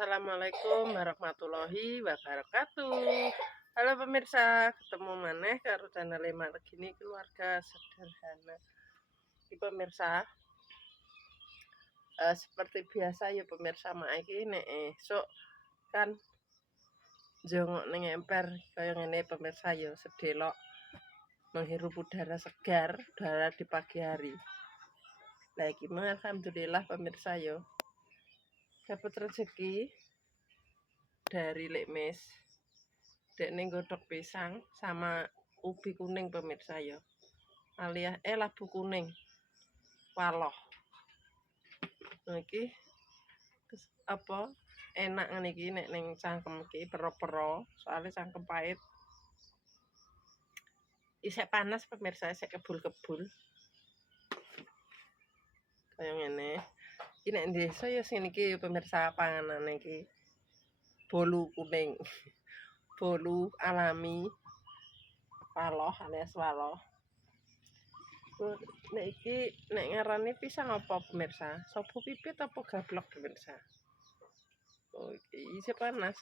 Assalamualaikum warahmatullahi wabarakatuh. Halo pemirsa, ketemu maneh karo channel Margini Keluarga Sederhana. Iki pemirsa, seperti biasa ya pemirsa, mak iki nek esuk kan jongok ning emper kaya ngene pemirsa ya sedelok menghirup udara segar, udara di pagi hari. Lah iki alhamdulillah pemirsa ya dapat rezeki dari Lekmis. Dekne nggodhog pisang sama ubi kuning pemirsa ya. Alias labu kuning. Waloh. Niki apa enak ngene iki nek ning cangkem iki pero-pero, soalnya cangkem pahit. Isek panas pemirsa, isek kebul-kebul. Kaya ngene. Iki nek desa ya sing niki pemirsa panganane iki. Bolu kuning. Bolu alami. Waloh alias waloh. Nek iki nek ngarani pisang apa pemirsa? Sopo pipit apa gablok pemirsa? Oh, iki isih panas.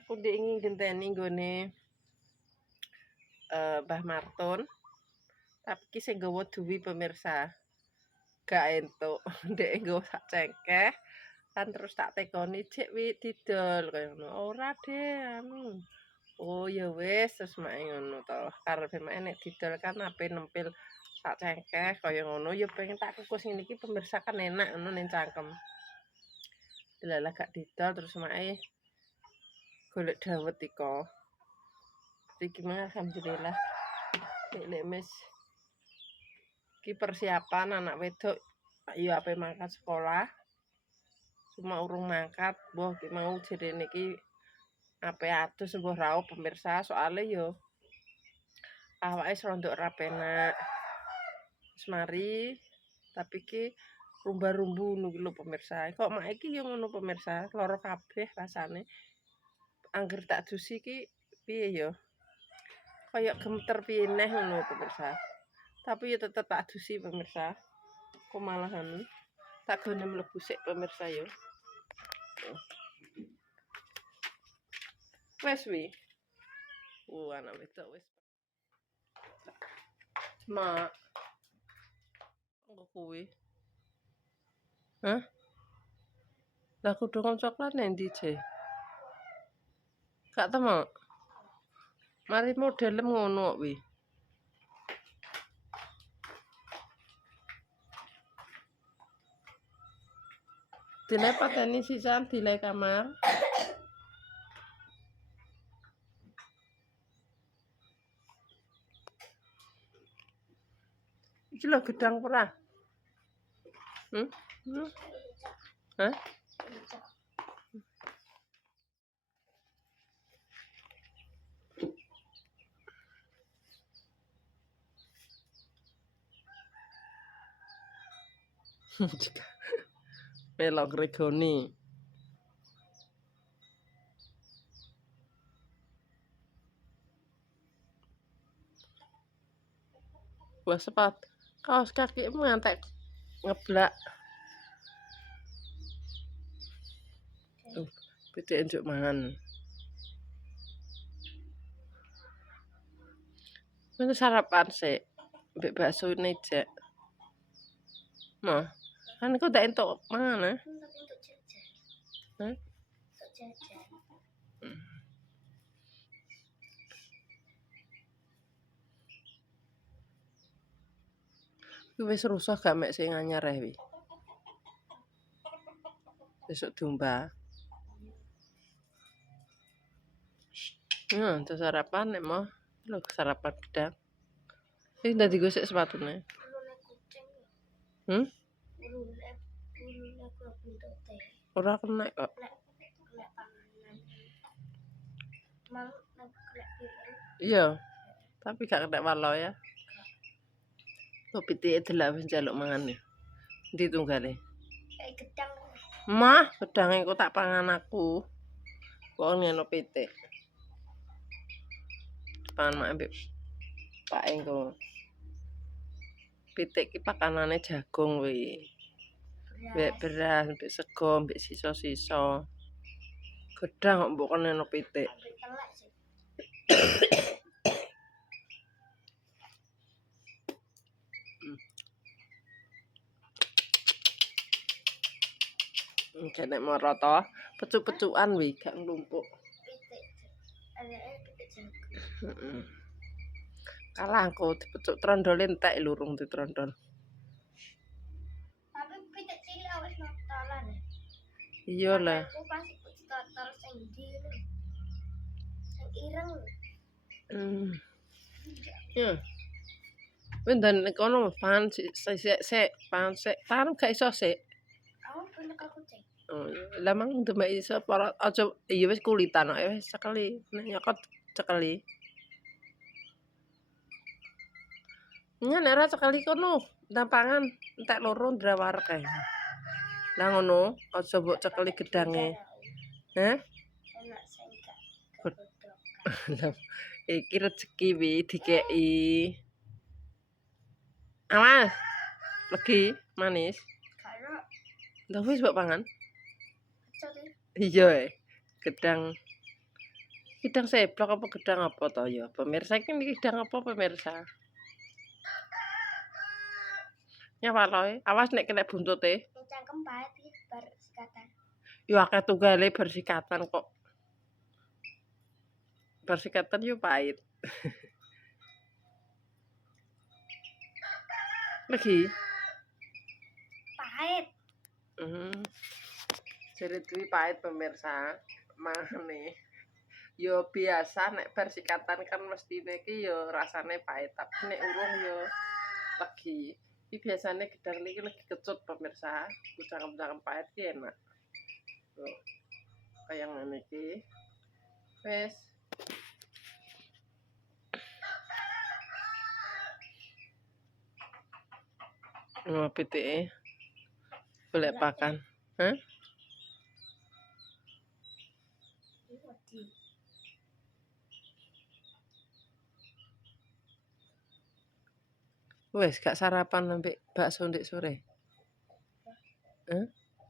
Aku ndek ingin genteni nggone Mbah Marton. Tapi ki sing nggawa duwi pemirsa. Gak entuk. Ndek nggawa sak cengkeh. Kan terus tak tekoni cek wi didol kaya ngono. Ora deh anu. Oh ya wis terus mak ngono to. Karepe mak nek didol kan ape nempel sak cengkeh kaya ngono ya pengen tak kukus ngene iki pemirsa kan enak ngono ning cangkem. Delalah gak didol terus mak golek dawet iko. Iki alhamdulillah Lek Mes ki persiapan anak wedok ya ape mangkat sekolah. Cuma urung mangkat, mbah ki mau jerene iki ape adus mbah raup pemirsa soalnya yo awake rondok ra penak. Wis mari tapi ki rumba-rumbu ngono lho pemirsa. Kok mak iki yo ngono pemirsa, lara kabeh rasane. Angger tak dusi ki piye yo? Kayak gemeter piye neh ngono pemirsa. Tapi ya tetep tak dusi pemirsa. Kok malahan tak gone mlebu sik pemirsa yo. Wes wi. Anak wedok wis. Mak. Engko kuwi. Hah? Lah kudungan coklat nendi je? Gak temu. Mari modelem ngono kok wi. Dile pateni sisan dile kamar. Iki lho gedang perah. Hah? Melok regoni. Wah sepat. Kaos kakimu ngantek ngeblak. Pitik njuk mangan. Ini sarapan sih. Mbek bakso ini jek. Mah, kan aku tak entuk mangan. Hah? Wis rusak gak mek sing anyar wi. Besok diumbah. Untuk sarapan nek mau lho sarapan gedang. Iki ndadi gosek sepatune. Ora kena kok. Iya. Tapi gak kena walo ya. Kok pitike delak wis njaluk mangan ya. Ndi tunggale? Gedang. Mah, gedange kok tak pangan aku. Kok ngono pitik. Pangan mak ambek Pak engko. Pitik ki pakanane jagung wi. Mbek beras, mbek sego, mbek sisa-sisa. Gedang kok mbok keneno pitik. Nek mara to, pecuk-pecukan wi gak nglumpuk. Heeh. Kalah engko dipecuk trondol entek lurung ditrondol. Tapi pitik cilik wis notolan. Iya lah. Aku pas totol sing ndi lho. Sing ireng. Ya. Wendan kono pan sik pan sik. Pan gak iso sik. Aku punya kucing. Oh, lah mang demek iso para aja ya wis kulitan kok wis cekeli. Nek nyokot cekeli. Nek ora cekeli kono tampangan entek loro ndawarek kae. Lah ngono, aja mbok cekeli gedange. Heh? Enak sing gak. Iki rezeki wi dikeki. Awas. Legi manis. Karo Lah wis mbok pangan. pecel. Iya, gedang. Gedang seblak apa gedang apa to ya? Pemirsa iki gedang apa pemirsa? Ya wae, awas nek kena buntute. Cangkem pahit iki bar sikatan. Yo akeh tunggale bersikatan kok. Bersikatan yo pahit. Lagi. Pahit. Jere duwi pahit pemirsa. Mangane. Yo biasa nek bersikatan kan mestine iki yo rasane pahit, tapi nek urung yo legi. Iki biasane gedang niki lagi kecut pemirsa. Cangkem-cangkem pahit ki enak. Tuh. Kayak ngene iki. Wes. Oh, pitike. Golek pakan. Hah? Wes gak sarapan sampai bakso ndek sore.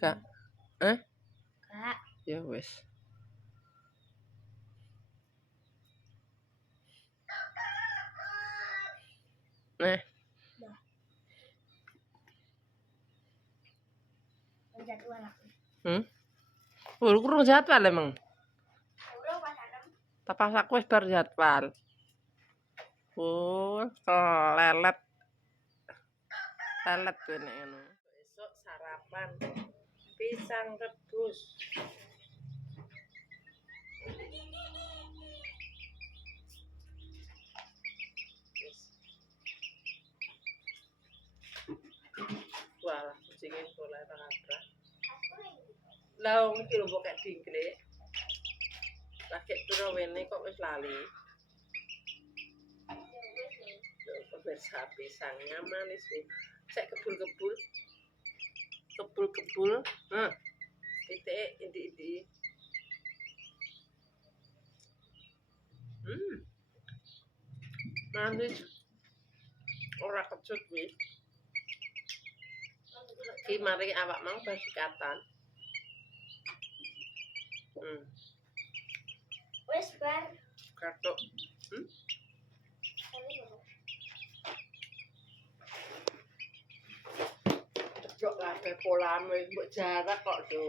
Gak. Gak. Ya wes. Jadwal aku. Kurang jadwal emang. Kurang pas anem. Tapas aku wis bar jadwal. Kelelet. Lelet kene ngono. Besok sarapan pisang rebus. Wah, kucinge boleh nabrak. Lah wong iki lho kok dingklek. Lagi piro wene kok wis lali. Pemirsa pisangnya manis nih. Sek kebul-kebul. Kebul-kebul. Pitik indi-indi. Manis. Ora kecut wis. Iki mari awak mau bersikatan. Wes bar. Katok. Cocok kabeh polame mbok jarak kok, Do.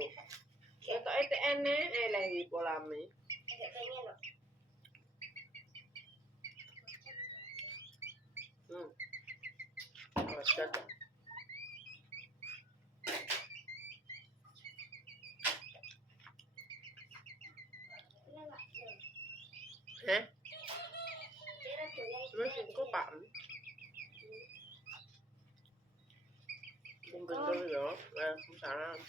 Ketoke ene eleh polame. Agak pengen lho. Cocok. Heh? Terus iku Pak. Bener ya, Waalaikumsalam.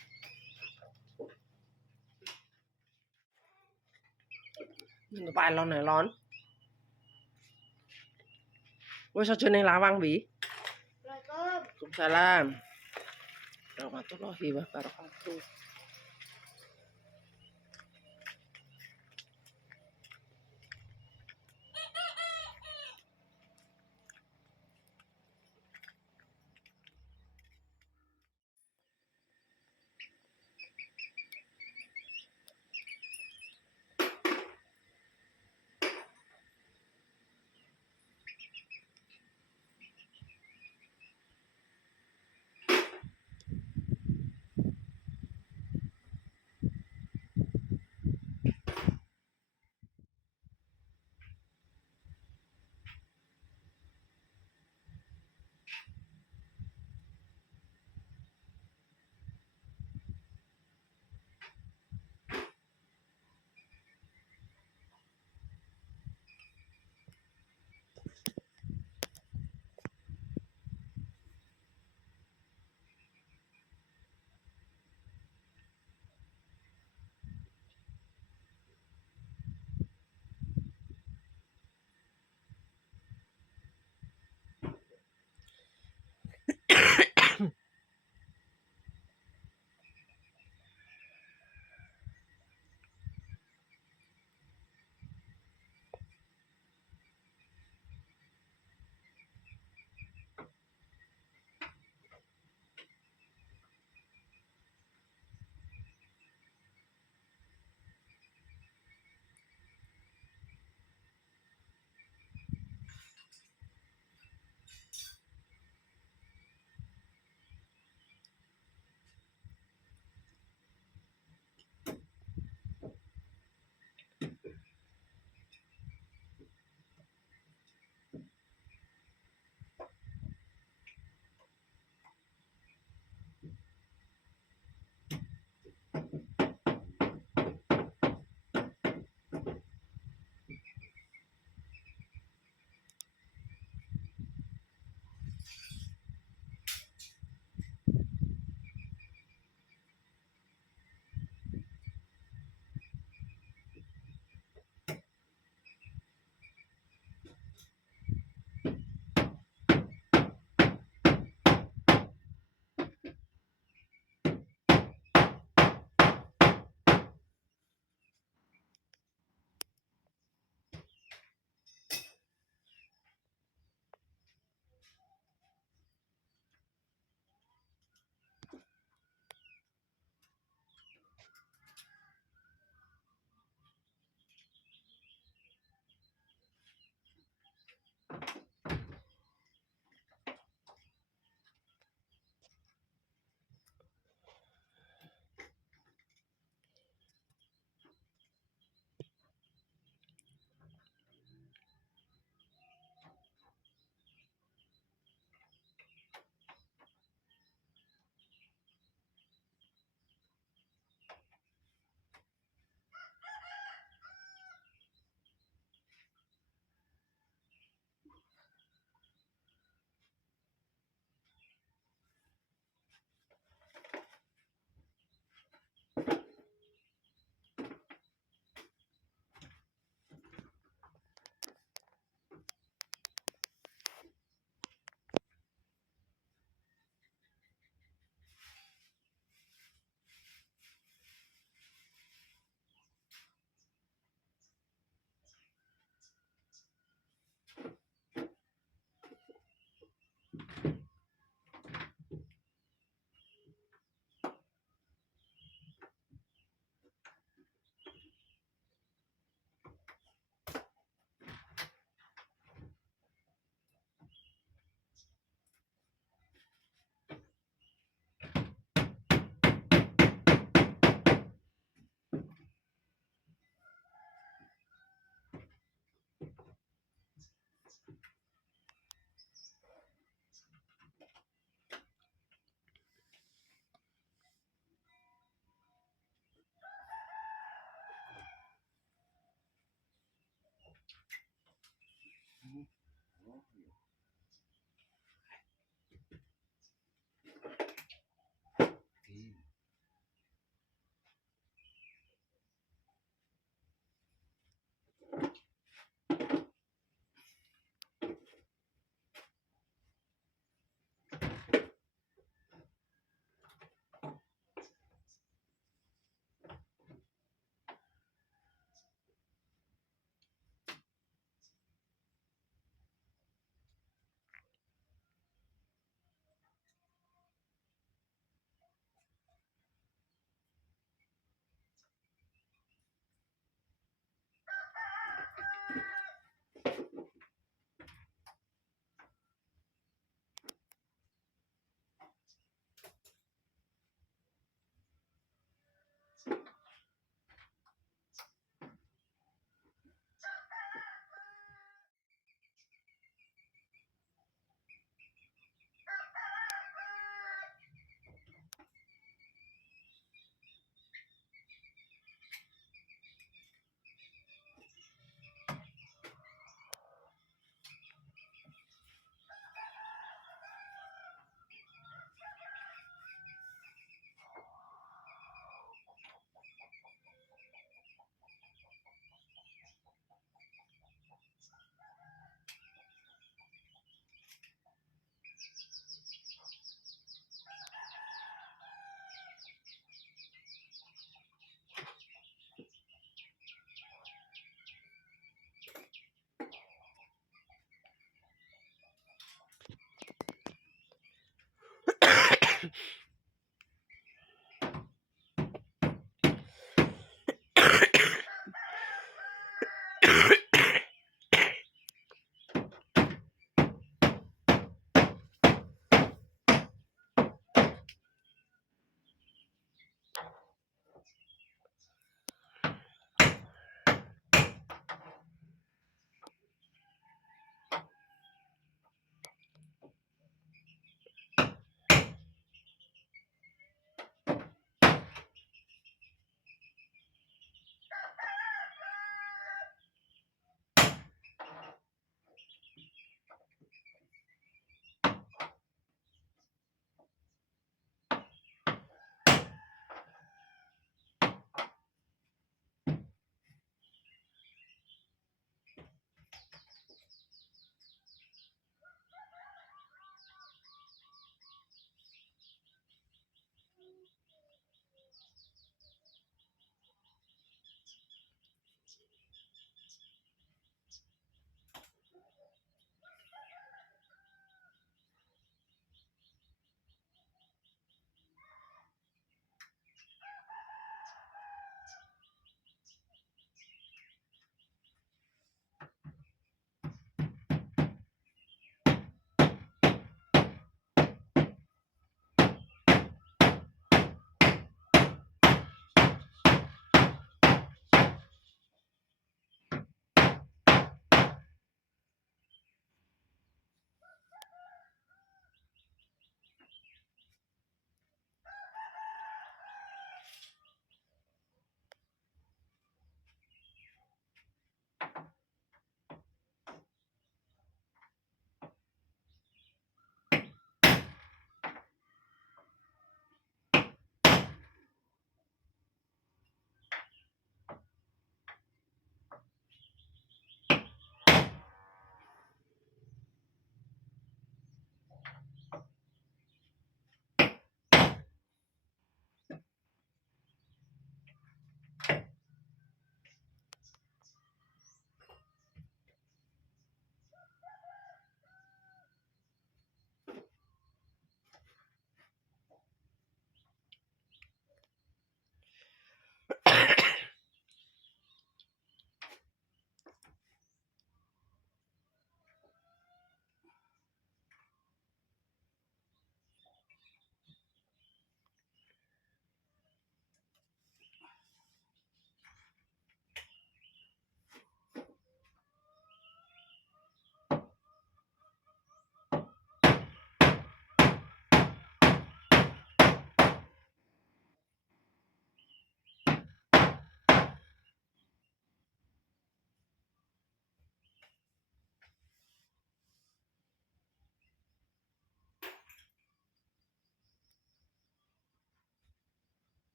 Ini Pak elon-elon. Wis aja ning lawang wi. Waalaikumsalam. Warahmatullahi wabarakatuh.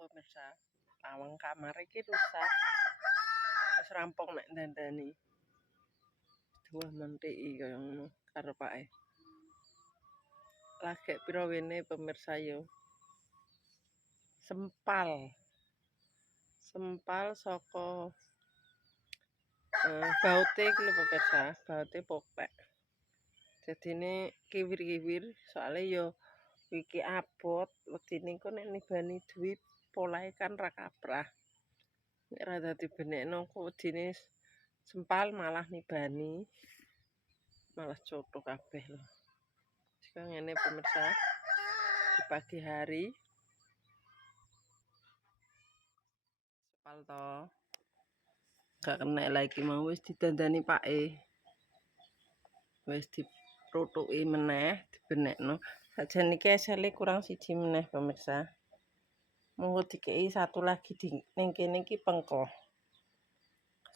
pemirsa. Lawang kamar iki rusak. Wis rampung nek ndandani. Wah menthiki kaya ngono karepake. Lagek pira wene pemirsa yo. Sempal. Sempal saka baute iki lho pemirsa, baute popek. Jadine kiwir-kiwir soalnya yo iki abot, wedine engko nek nibani duit polahe kan ra kaprah. Nek ra dadi benekno kok wedine sempal malah nibani. Malah coto kabeh lho. Sekarang ngene pemirsa, di pagi hari sempal to. Gak kena lagi mau wis didandani pake. Wis diprotoki meneh, dibenekno. Sakjane iki esele kurang siji meneh pemirsa. Monggo dikei satu lagi di ning kene iki pengko.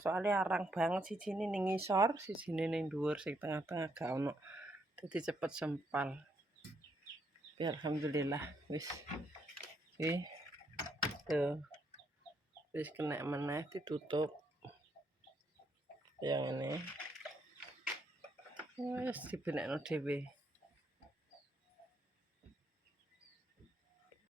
Soalnya arang banget sijine ning ngisor, sijine ning dhuwur, sing tengah-tengah gak ono. Dadi cepet sempal. Tapi alhamdulillah wis. Tuh. Wis kena meneh ditutup. Yang ini. Wis dibenekno dhewe.